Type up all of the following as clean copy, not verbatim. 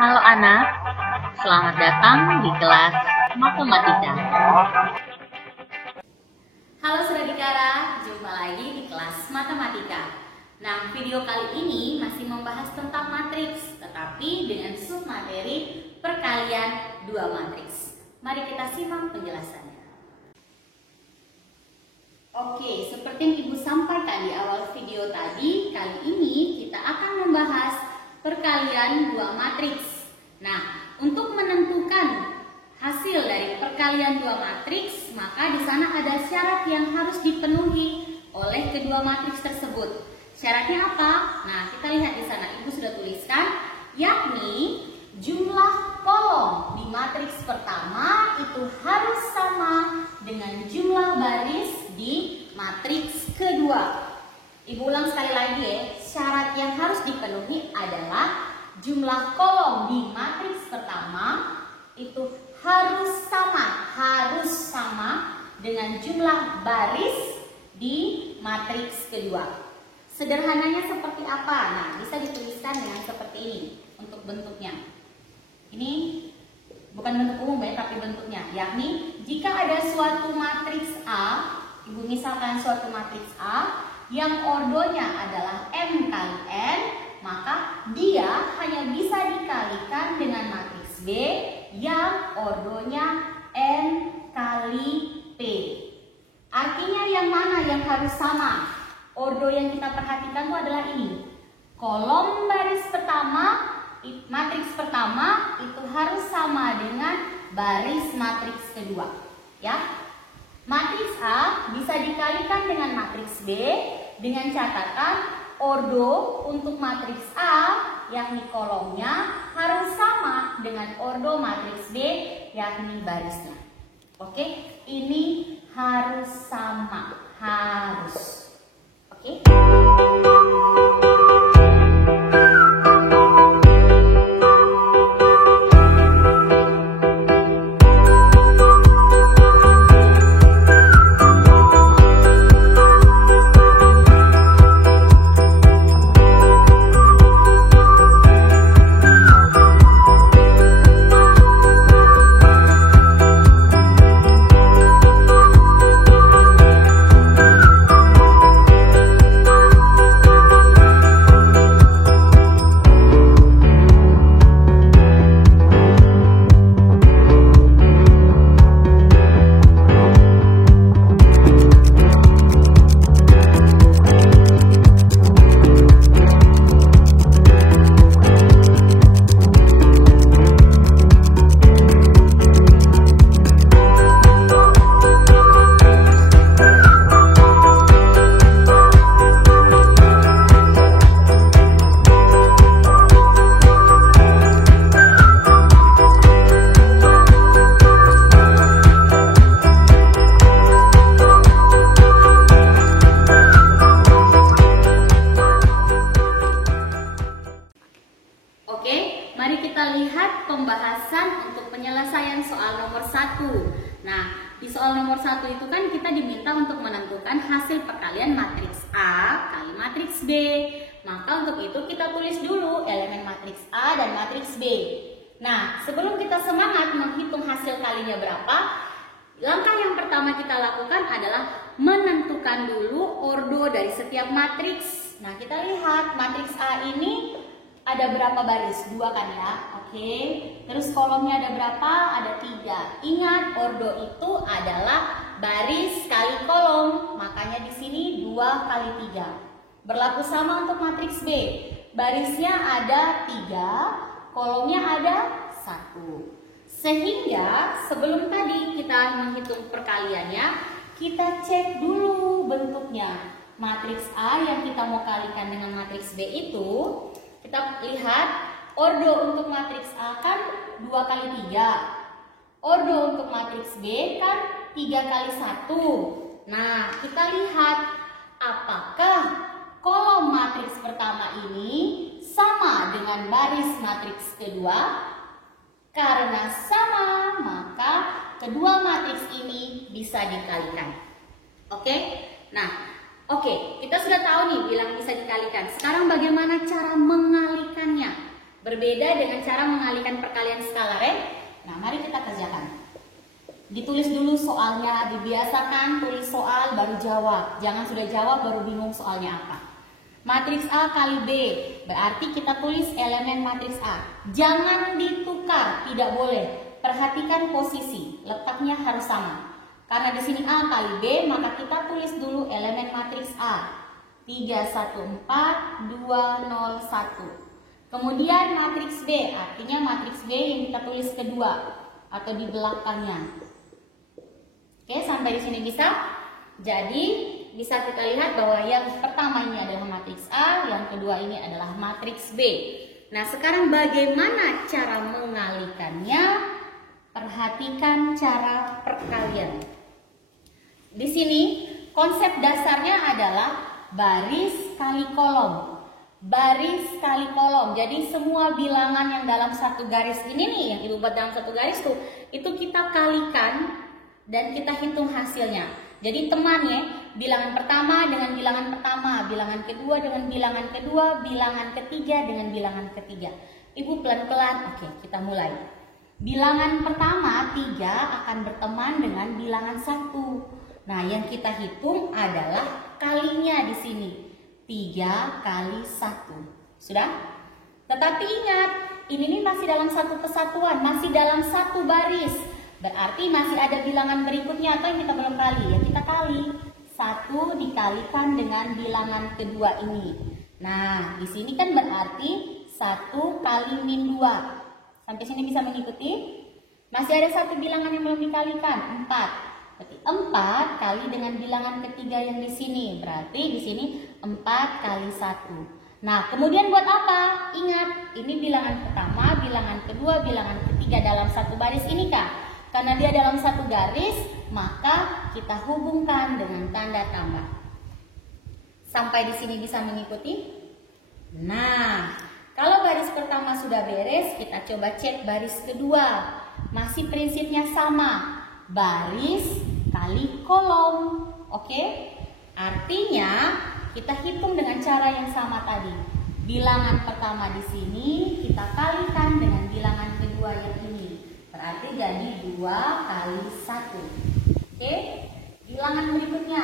Halo anak, selamat datang di kelas Matematika. Halo Saudara, jumpa lagi di kelas Matematika. Nah, video kali ini masih membahas tentang matriks, tetapi dengan submateri perkalian 2 matriks. Mari kita simak penjelasannya. Oke, seperti yang Ibu sampaikan di awal video tadi, kali ini kita akan membahas perkalian 2 matriks. Nah, untuk menentukan hasil dari perkalian 2 matriks, maka di sana ada syarat yang harus dipenuhi oleh kedua matriks tersebut. Syaratnya apa? Nah, kita lihat di sana Ibu sudah tuliskan, yakni jumlah kolom di matriks pertama itu harus sama dengan jumlah baris di matriks kedua. Ibu ulang sekali lagi ya, syarat yang harus dipenuhi adalah jumlah kolom di matriks pertama itu harus sama dengan jumlah baris di matriks kedua. Sederhananya seperti apa? Nah, bisa dituliskan dengan seperti ini untuk bentuknya. Ini bukan bentuk umum ya, tapi bentuknya, yakni jika ada suatu matriks A, Ibu misalkan suatu matriks A yang ordonya adalah M kali N, maka dia hanya bisa dikalikan dengan matriks B yang ordonya N kali P. Artinya yang mana yang harus sama? Ordo yang kita perhatikan itu adalah ini. Kolom baris pertama, matriks pertama itu harus sama dengan baris matriks kedua. Ya. Matriks A bisa dikalikan dengan matriks B dengan catatan ordo untuk matriks A, yakni kolomnya, harus sama dengan ordo matriks B, yakni barisnya. Oke, ini harus sama, harus. Oke. Mari kita lihat pembahasan untuk penyelesaian soal nomor 1. Nah, di soal nomor 1 itu kan kita diminta untuk menentukan hasil perkalian matriks A kali matriks B. Maka untuk itu kita tulis dulu elemen matriks A dan matriks B. Nah, sebelum kita semangat menghitung hasil kalinya berapa, langkah yang pertama kita lakukan adalah menentukan dulu ordo dari setiap matriks. Nah, kita lihat matriks A ini ada berapa baris? 2 kan ya? Oke. Terus kolomnya ada berapa? Ada 3. Ingat, ordo itu adalah baris kali kolom. Makanya di sini 2 kali 3. Berlaku sama untuk matriks B. Barisnya ada 3, kolomnya ada 1. Sehingga sebelum tadi kita menghitung perkaliannya, kita cek dulu bentuknya. Matriks A yang kita mau kalikan dengan matriks B itu, kita lihat ordo untuk matriks A kan 2 kali 3. Ordo untuk matriks B kan 3 kali 1. Nah, kita lihat apakah kolom matriks pertama ini sama dengan baris matriks kedua. Karena sama, maka kedua matriks ini bisa dikalikan. Oke? Nah, Oke, kita sudah tahu nih bilang bisa dikalikan. Sekarang bagaimana cara mengalikannya? Berbeda dengan cara mengalihkan perkalian skala rem. Nah, mari kita kerjakan. Ditulis dulu soalnya, dibiasakan tulis soal baru jawab. Jangan sudah jawab baru bingung soalnya apa. Matriks A kali B, berarti kita tulis elemen matriks A. Jangan ditukar, tidak boleh. Perhatikan posisi, letaknya harus sama. Karena di sini A kali B, maka kita tulis dulu elemen matriks A. 3, 1, 4, 2, 0, 1. Kemudian matriks B, artinya matriks B yang kita tulis kedua atau di belakangnya. Oke, sampai di sini bisa? Jadi bisa kita lihat bahwa yang pertama ini adalah matriks A, yang kedua ini adalah matriks B. Nah, sekarang bagaimana cara mengalihkannya? Perhatikan cara perkalian. Di sini konsep dasarnya adalah baris kali kolom. Baris kali kolom. Jadi semua bilangan yang dalam satu garis ini nih, yang Ibu buat dalam satu garis tuh, itu kita kalikan dan kita hitung hasilnya. Jadi teman ya, bilangan pertama dengan bilangan pertama, bilangan kedua dengan bilangan kedua, bilangan ketiga dengan bilangan ketiga. Ibu pelan-pelan, oke, kita mulai. Bilangan pertama 3 akan berteman dengan bilangan 1. Nah, yang kita hitung adalah kalinya di sini. 3 kali 1. Sudah? Tetapi ingat, ini masih dalam satu kesatuan, masih dalam satu baris. Berarti masih ada bilangan berikutnya atau yang kita belum kali. Ya kita kali. 1 dikalikan dengan bilangan kedua ini. Nah, di sini kan berarti 1 kali min 2. Sampai sini bisa mengikuti? Masih ada satu bilangan yang belum dikalikan, 4. Berarti 4 kali dengan bilangan ketiga yang di sini. Berarti di sini 4 kali 1. Nah, kemudian buat apa? Ingat, ini bilangan pertama, bilangan kedua, bilangan ketiga dalam satu baris ini kah? Karena dia dalam satu garis, maka kita hubungkan dengan tanda tambah. Sampai di sini bisa mengikuti? Nah, kalau baris pertama sudah beres, kita coba cek baris kedua. Masih prinsipnya sama. Baris kali kolom. Oke? Artinya kita hitung dengan cara yang sama tadi. Bilangan pertama di sini kita kalikan dengan bilangan kedua yang ini. Berarti jadi 2 kali 1. Oke? Bilangan berikutnya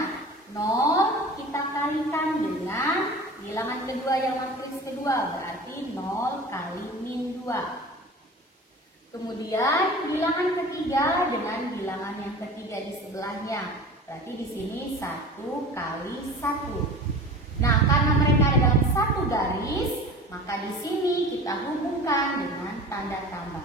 0 kita kalikan dengan bilangan kedua yang matriks kedua. Berarti 0 kali min 2. Kemudian bilangan ketiga dengan bilangan yang ketiga di sebelahnya. Berarti di sini 1 kali 1. Nah, karena mereka ada dalam satu garis, maka di sini kita hubungkan dengan tanda tambah.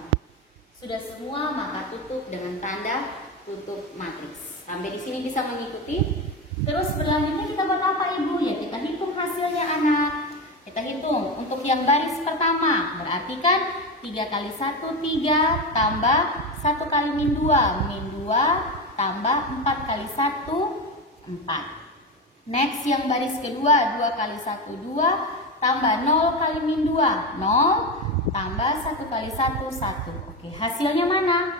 Sudah semua, maka tutup dengan tanda tutup matriks. Sampai di sini bisa mengikuti? Terus berlanjutnya kita buat apa, Ibu? Ya, kita hitung hasilnya, anak. Kita hitung untuk yang baris pertama. Berarti kan 3 kali 1, 3 tambah 1 kali min 2. Min 2 tambah 4 kali 1, 4. Next yang baris kedua, 2 kali 1, 2 tambah 0 kali min 2. 0 tambah 1 kali 1, 1. Oke, hasilnya mana?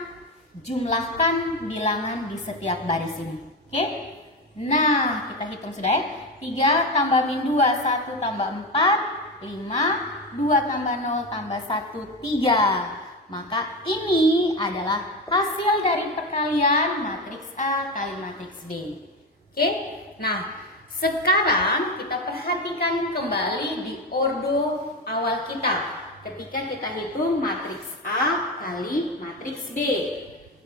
Jumlahkan bilangan di setiap baris ini. Oke? Nah, kita hitung sudah ya. 3 tambah min 2, 1 tambah 4, 5, 2 tambah 0 tambah 1, 3. Maka ini adalah hasil dari perkalian matriks A kali matriks B. Oke? Nah, sekarang kita perhatikan kembali di ordo awal kita. Ketika kita hitung matriks A kali matriks B.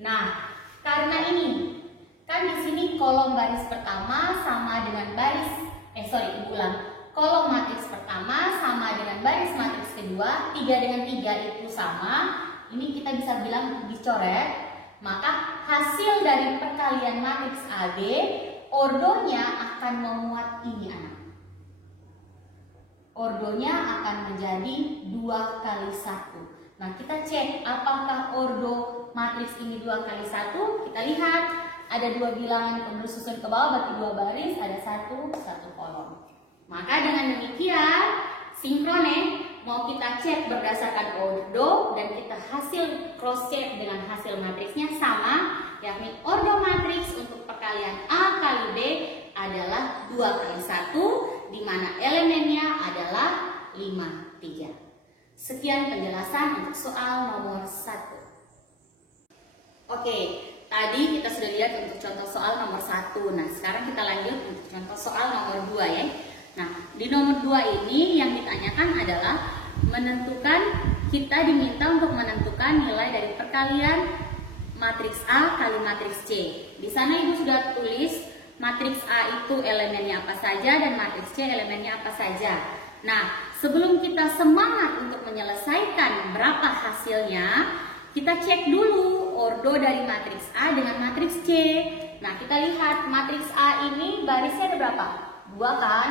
Nah, karena ini kan di sini kolom baris pertama sama dengan kolom matriks pertama sama dengan baris matriks kedua, 3 dengan 3 itu sama. Ini kita bisa bilang dicoret. Maka hasil dari perkalian matriks AB, ordonya akan memuat ini, anak. Ordonya akan menjadi 2 kali 1. Nah, kita cek apakah ordo matriks ini 2 kali 1. Kita lihat ada 2 bilangan kemudian susun ke bawah, berarti 2 baris, ada 1 kolom. Maka dengan demikian sinkron mau kita cek berdasarkan ordo dan kita hasil cross check dengan hasil matriksnya sama, yakni ordo matriks untuk perkalian A kali B adalah 2 kali 1, di mana elemennya adalah 5, 3. Sekian penjelasan untuk soal nomor 1. Oke, tadi kita sudah lihat untuk contoh soal nomor 1. Nah, sekarang kita lanjut untuk contoh soal nomor 2 ya. Nah, di nomor 2 ini yang ditanyakan adalah kita diminta untuk menentukan nilai dari perkalian matriks A kali matriks C. Di sana Ibu sudah tulis matriks A itu elemennya apa saja dan matriks C elemennya apa saja. Nah, sebelum kita semangat untuk menyelesaikan berapa hasilnya, kita cek dulu ordo dari matriks A dengan matriks C. Nah, kita lihat matriks A ini barisnya ada berapa? 2 kan?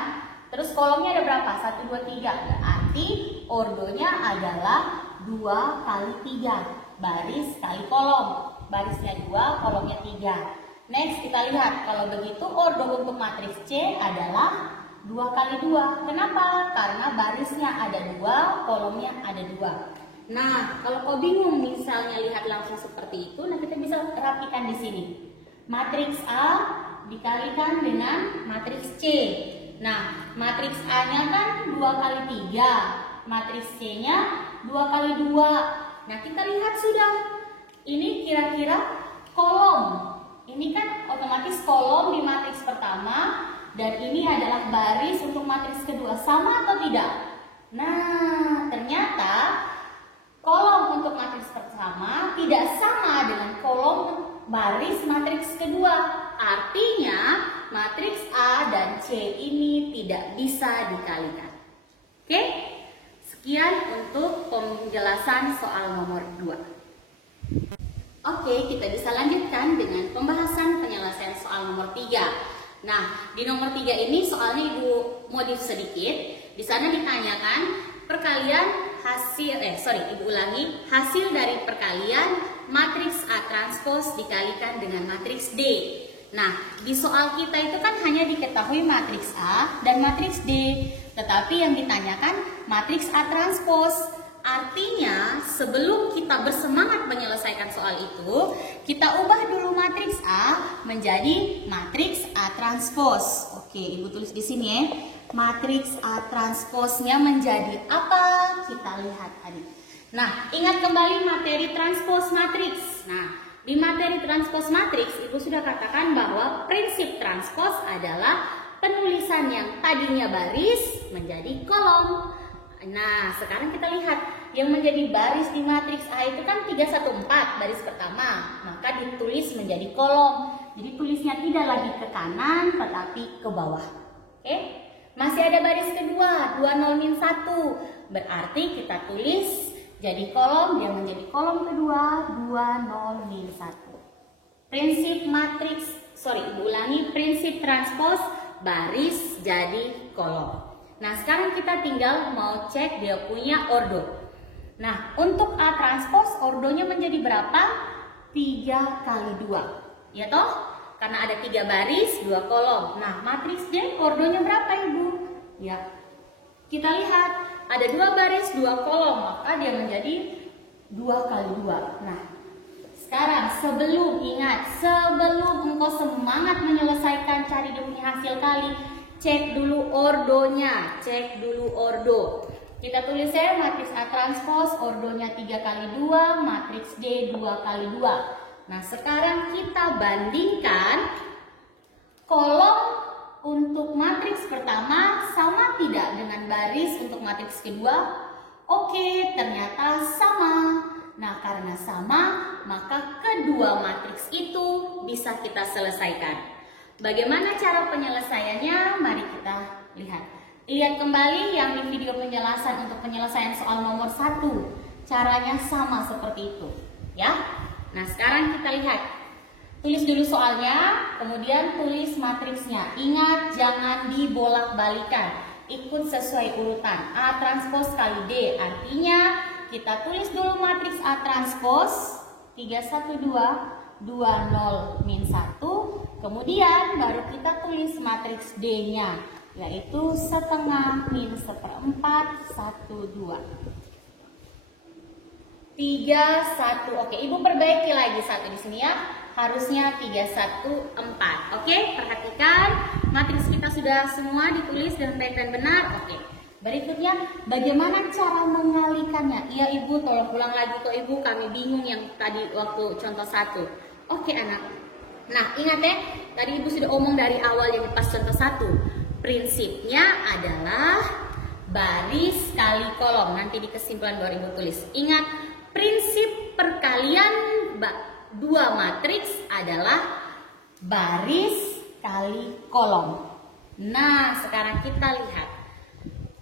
Terus kolomnya ada berapa? 1, 2, 3. Berarti ordonya adalah 2 kali 3. Baris kali kolom. Barisnya 2, kolomnya 3. Next, kita lihat. Kalau begitu ordo untuk matriks C adalah 2 kali 2. Kenapa? Karena barisnya ada 2, kolomnya ada 2. Nah, kalau kau bingung misalnya lihat langsung seperti itu, nah kita bisa rapikan di sini. Matriks A dikalikan dengan matriks C. Nah, matriks A-nya kan 2 kali 3. Matriks C-nya 2 kali 2. Nah, kita lihat sudah. Ini kira-kira kolom. Ini kan otomatis kolom di matriks pertama. Dan ini adalah baris untuk matriks kedua. Sama atau tidak? Nah, ternyata kolom untuk matriks pertama tidak sama dengan kolom baris matriks kedua. Artinya, matriks A dan C ini tidak bisa dikalikan. Oke? Sekian untuk penjelasan soal nomor 2. Oke, kita bisa lanjutkan dengan pembahasan penyelesaian soal nomor 3. Nah, di nomor 3 ini soalnya Ibu modif sedikit. Di sana ditanyakan Ibu ulangi, hasil dari perkalian matriks A transpos dikalikan dengan matriks D. Nah, di soal kita itu kan hanya diketahui matriks A dan matriks D, tetapi yang ditanyakan matriks A transpos. Artinya, sebelum kita bersemangat menyelesaikan soal itu, kita ubah dulu matriks A menjadi matriks A transpos. Oke, Ibu tulis di sini ya. Matriks A transposnya menjadi apa? Kita lihat tadi. Nah, ingat kembali materi transpos matriks. Nah, di materi transpos matriks, Ibu sudah katakan bahwa prinsip transpos adalah penulisan yang tadinya baris menjadi kolom. Nah, sekarang kita lihat yang menjadi baris di matriks A itu kan 314 baris pertama, maka ditulis menjadi kolom. Jadi tulisnya tidak lagi ke kanan tetapi ke bawah. Oke? Masih ada baris kedua, 20-1. Berarti kita tulis jadi kolom, dia menjadi kolom kedua 20-1. Prinsip Ibu ulangi, prinsip transpos baris jadi kolom. Nah, sekarang kita tinggal mau cek dia punya ordo. Nah, untuk A transpos ordonya menjadi berapa? 3 kali 2. Ya toh? Karena ada 3 baris, 2 kolom. Nah, matriks D ordonya berapa, Ibu? Ya. Kita lihat, ada 2 baris, 2 kolom, maka dia menjadi 2 kali 2. Nah, sekarang sebelum engkau semangat menyelesaikan cari dia punya hasil kali, cek dulu ordonya, Kita tulis ya, matriks A transpos ordonya 3 kali 2, matriks D 2 kali 2. Nah, sekarang kita bandingkan kolom untuk matriks pertama sama tidak dengan baris untuk matriks kedua? Oke, ternyata sama. Nah, karena sama, maka kedua matriks itu bisa kita selesaikan. Bagaimana cara penyelesaiannya? Mari kita lihat. Lihat kembali yang di video penjelasan untuk penyelesaian soal nomor 1. Caranya sama seperti itu, ya. Nah, sekarang kita lihat. Tulis dulu soalnya, kemudian tulis matriksnya. Ingat, jangan dibolak-balikan. Ikut sesuai urutan. A transpos kali D. Artinya, kita tulis dulu matriks A transpos 312 20-1. Kemudian baru kita tulis matriks D-nya, yaitu setengah min 1/4 1 2. 3 1. Oke, Ibu perbaiki lagi 1 di sini ya. Harusnya 3 1 4. Oke, perhatikan matriks kita sudah semua ditulis dan benar. Oke. Berikutnya bagaimana cara mengalikannya? Ibu tolong ulang lagi ke Ibu, kami bingung yang tadi waktu contoh 1. Oke anak. Nah ingat ya, tadi Ibu sudah omong dari awal yang pas contoh 1. Prinsipnya adalah baris kali kolom. Nanti di kesimpulan baru Ibu tulis. Ingat, prinsip perkalian dua matriks adalah baris kali kolom. Nah sekarang kita lihat.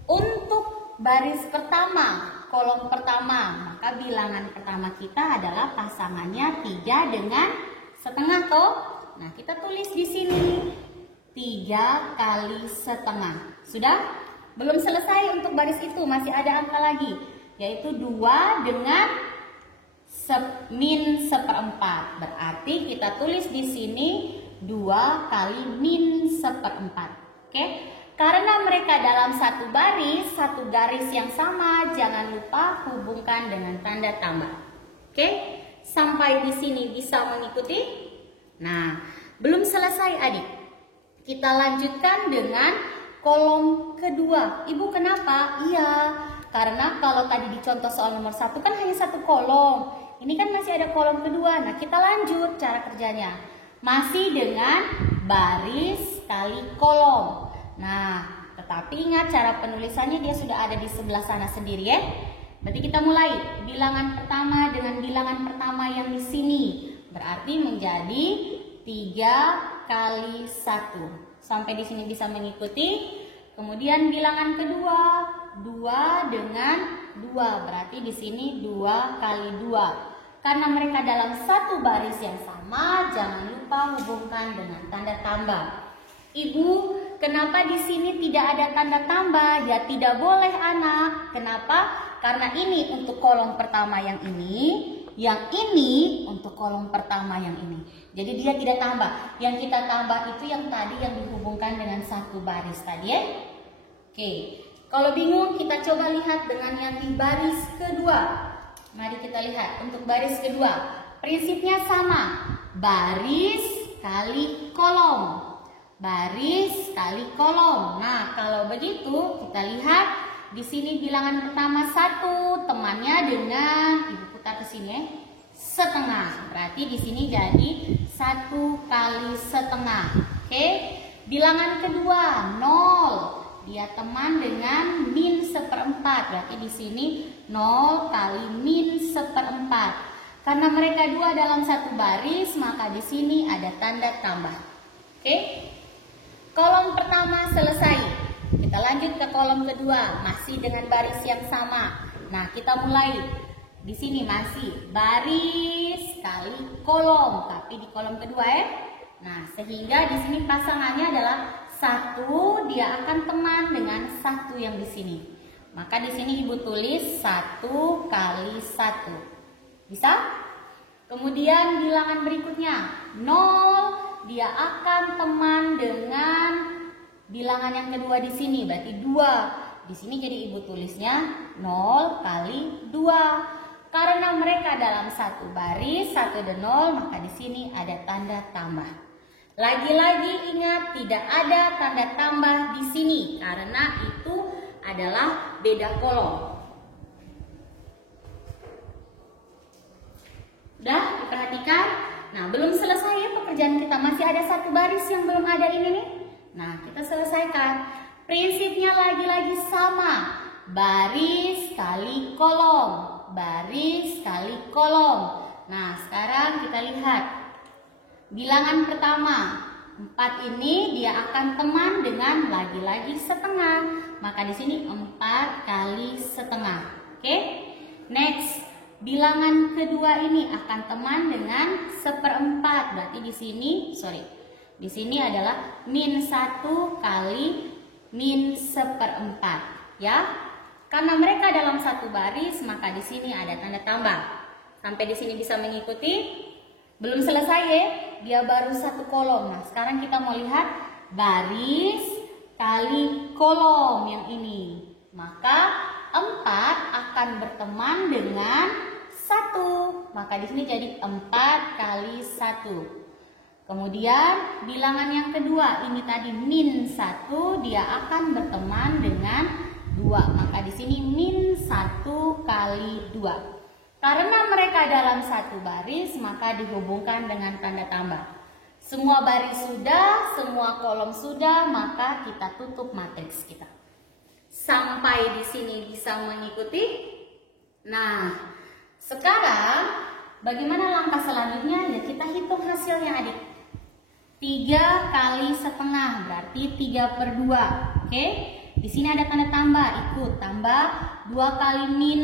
Untuk baris pertama, kolom pertama, maka bilangan pertama kita adalah pasangannya 3 dengan setengah toh. Nah, kita tulis di sini 3 kali setengah. Sudah? Belum selesai untuk baris itu, masih ada angka lagi, yaitu 2 dengan min seperempat. Berarti kita tulis di sini 2 kali min seperempat. Oke? Karena mereka dalam satu baris, satu garis yang sama, jangan lupa hubungkan dengan tanda tambah. Oke? Sampai di sini bisa mengikuti? Nah, belum selesai adik. Kita lanjutkan dengan kolom kedua. Ibu kenapa? Iya, karena kalau tadi di contoh soal nomor 1 kan hanya satu kolom. Ini kan masih ada kolom kedua. Nah, kita lanjut cara kerjanya. Masih dengan baris kali kolom. Nah, tetapi ingat cara penulisannya dia sudah ada di sebelah sana sendiri ya. Berarti kita mulai bilangan pertama dengan bilangan pertama yang di sini. Berarti menjadi 3 kali 1. Sampai di sini bisa mengikuti. Kemudian bilangan kedua 2 dengan 2. Berarti di sini 2 kali 2. Karena mereka dalam satu baris yang sama, jangan lupa hubungkan dengan tanda tambah. Ibu, kenapa di sini tidak ada tanda tambah? Ya tidak boleh anak. Kenapa? Karena ini untuk kolom pertama yang ini untuk kolom pertama yang ini. Jadi dia tidak tambah. Yang kita tambah itu yang tadi yang dihubungkan dengan satu baris tadi ya. Oke. Kalau bingung kita coba lihat dengan yang di baris kedua. Mari kita lihat untuk baris kedua. Prinsipnya sama. Baris kali kolom. Baris kali kolom. Nah, kalau begitu kita lihat di sini bilangan pertama 1, temannya dengan Ibu putar ke sini ya, setengah. Berarti di sini jadi 1 kali setengah. Oke. Bilangan kedua 0. Dia teman dengan min seperempat. Berarti di sini 0 kali min seperempat. Karena mereka dua dalam satu baris, maka di sini ada tanda tambah. Oke. Kolom pertama selesai. Kita lanjut ke kolom kedua, masih dengan baris yang sama. Nah, kita mulai. Di sini masih baris kali kolom, tapi di kolom kedua ya. Nah, sehingga di sini pasangannya adalah 1, dia akan teman dengan 1 yang di sini. Maka di sini Ibu tulis 1 kali 1. Bisa? Kemudian bilangan berikutnya 0. Dia akan teman dengan bilangan yang kedua di sini, berarti 2. Di sini jadi Ibu tulisnya 0 kali 2. Karena mereka dalam satu baris, 1 dan 0, maka di sini ada tanda tambah. Lagi-lagi ingat tidak ada tanda tambah di sini karena itu adalah beda kolom. Udah diperhatikan? Nah, belum selesai ya pekerjaan kita. Masih ada satu baris yang belum ada ini nih. Nah, kita selesaikan. Prinsipnya lagi-lagi sama. Baris kali kolom. Baris kali kolom. Nah, sekarang kita lihat. Bilangan pertama. 4 ini dia akan teman dengan lagi-lagi setengah. Maka di sini 4 kali setengah. Oke? Next. Bilangan kedua ini akan teman dengan seperempat. Berarti di sini adalah min 1 kali min seperempat, ya. Karena mereka dalam satu baris, maka di sini ada tanda tambah. Sampai di sini bisa mengikuti? Belum selesai ya? Dia baru satu kolom. Nah, sekarang kita mau lihat baris kali kolom yang ini. Maka 4 akan berteman dengan 1. Maka di sini jadi 4 kali 1. Kemudian bilangan yang kedua ini tadi min 1, dia akan berteman dengan 2. Maka di sini min 1 kali 2. Karena mereka dalam satu baris, maka dihubungkan dengan tanda tambah. Semua baris sudah, semua kolom sudah, maka kita tutup matriks kita. Sampai di sini bisa mengikuti? Nah, sekarang bagaimana langkah selanjutnya? Ya kita hitung hasilnya adik. 3 kali setengah berarti 3/2. Oke? Di sini ada tanda tambah, ikut tambah 2 kali min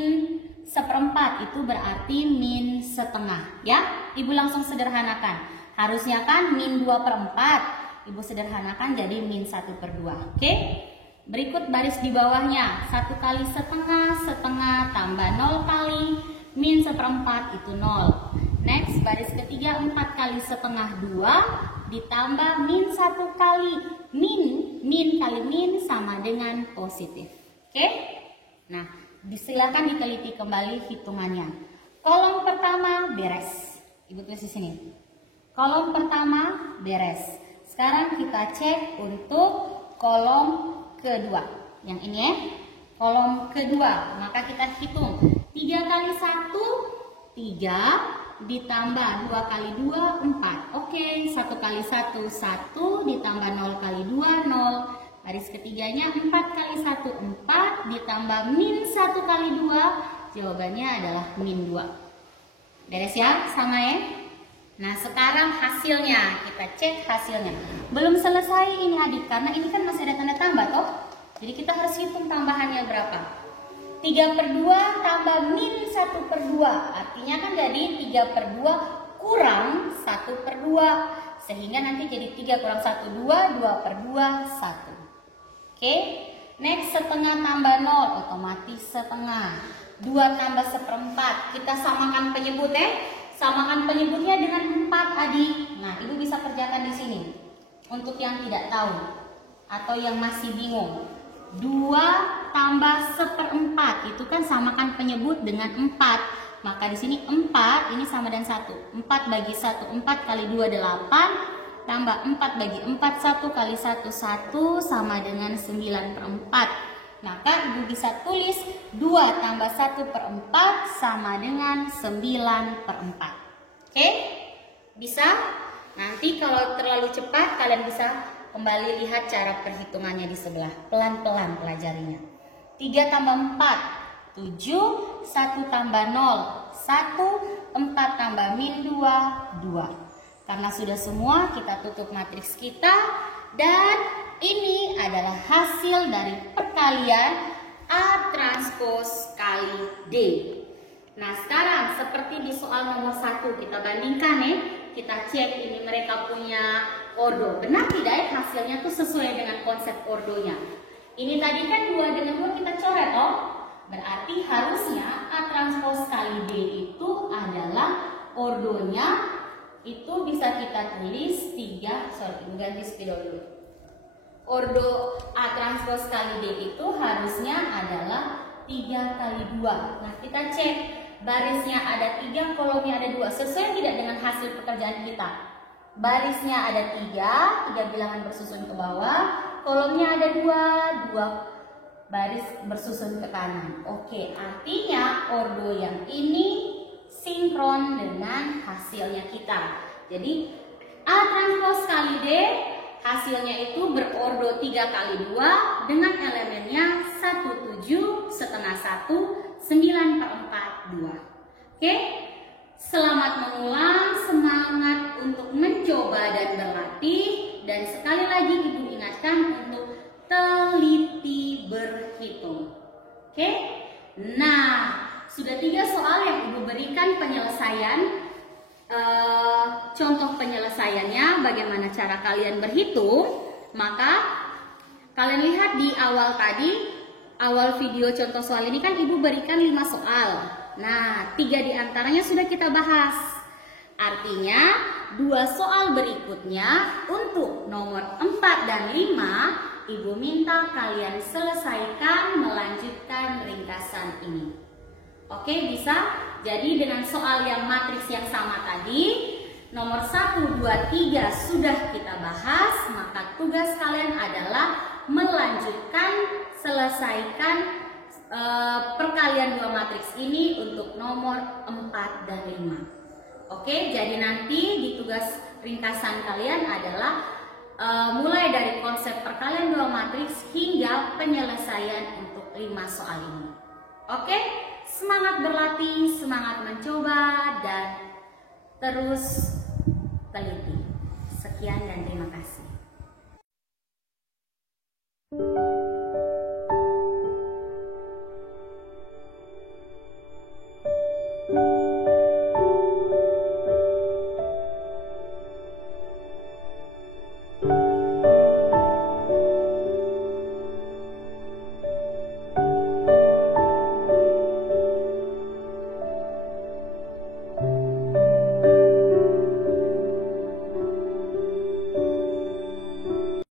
1/4 itu berarti min setengah. Ya, Ibu langsung sederhanakan. Harusnya kan min 2/4. Ibu sederhanakan jadi min 1/2. Oke? Berikut baris di bawahnya, 1 kali setengah, setengah tambah 0 kali min 1/4 itu 0. Next, baris ketiga 4 kali setengah 2 ditambah min 1 kali min kali min sama dengan positif. Oke? Nah, silakan diteliti kembali hitungannya. Kolom pertama beres. Ibu tulis di sini. Kolom pertama beres. Sekarang kita cek untuk kolom kedua, yang ini ya, kolom kedua, maka kita hitung 3 kali 1 3 ditambah 2 kali 2 4. Oke, 1 kali 1 1 ditambah 0 kali 2 0. Baris ketiganya 4 kali 1 4 ditambah min 1 kali 2, jawabannya adalah min 2. Beres ya, sama ya. Nah, sekarang hasilnya, kita cek hasilnya. Belum selesai ini adik, karena ini kan masih ada tanda tambah toh. Jadi kita harus hitung tambahannya berapa. 3/2 tambah min 1/2. Artinya kan dari 3/2 kurang 1/2. Sehingga nanti jadi 3 kurang 1 2, 2/2 1. Oke. Next, setengah tambah 0, otomatis setengah. 2 tambah 1/4. Kita samakan penyebut ya. Samakan penyebutnya dengan 4 adik. Nah, Ibu bisa kerjakan di sini. Untuk yang tidak tahu atau yang masih bingung. 2 tambah 1/4 itu kan samakan penyebut dengan 4. Maka di sini 4 ini sama dengan 1. 4 bagi 1, 4 kali 2 8. Tambah 4 bagi 4, 1 kali 1 1 sama dengan 9/4. Maka Ibu bisa tulis 2 tambah 1/4 sama dengan 9/4. Oke? Bisa? Nanti kalau terlalu cepat kalian bisa kembali lihat cara perhitungannya di sebelah. Pelan-pelan pelajarinya. 3 tambah 4 7, 1 tambah 0 1, 4 tambah min 2 2. Karena sudah semua, kita tutup matriks kita. Dan ini adalah hasil dari perkalian A transpos kali D. Nah, sekarang seperti di soal nomor 1 kita bandingkan ya. Kita cek ini mereka punya ordo. Benar tidak ya hasilnya tuh sesuai dengan konsep ordonya. Ini tadi kan 2 dengan 2 kita coret toh. Berarti harusnya A transpos kali D itu adalah ordonya itu bisa kita tulis 3, ganti spidol dulu. Ordo A transpos kali D itu harusnya adalah 3 kali 2. Nah, kita cek barisnya ada 3, kolomnya ada 2. Sesuai tidak dengan hasil pekerjaan kita? Barisnya ada 3 bilangan bersusun ke bawah. Kolomnya ada 2 baris bersusun ke kanan. Oke, artinya ordo yang ini sinkron dengan hasilnya kita. Jadi A transpos kali D hasilnya itu berordo 3 kali 2 dengan elemennya 1 7, setengah 1, 9/4 2. Oke, selamat mengulang, semangat untuk mencoba dan berlatih. Dan sekali lagi Ibu ingatkan untuk teliti berhitung. Oke, nah sudah 3 soal yang Ibu berikan penyelesaian. Contoh penyelesaiannya bagaimana cara kalian berhitung. Maka kalian lihat di awal tadi, awal video contoh soal ini kan Ibu berikan 5 soal. Nah, 3 diantaranya sudah kita bahas. Artinya 2 soal berikutnya untuk nomor 4 dan 5 Ibu minta kalian selesaikan melanjutkan ringkasan ini. Oke, bisa? Jadi dengan soal yang matriks yang sama tadi, nomor 1, 2, 3 sudah kita bahas, maka tugas kalian adalah melanjutkan selesaikan perkalian dua matriks ini untuk nomor 4 dan 5. Oke, jadi nanti di tugas ringkasan kalian adalah mulai dari konsep perkalian dua matriks hingga penyelesaian untuk 5 soal ini. Oke, semangat berlatih, semangat mencoba, dan terus teliti. Sekian dan terima kasih.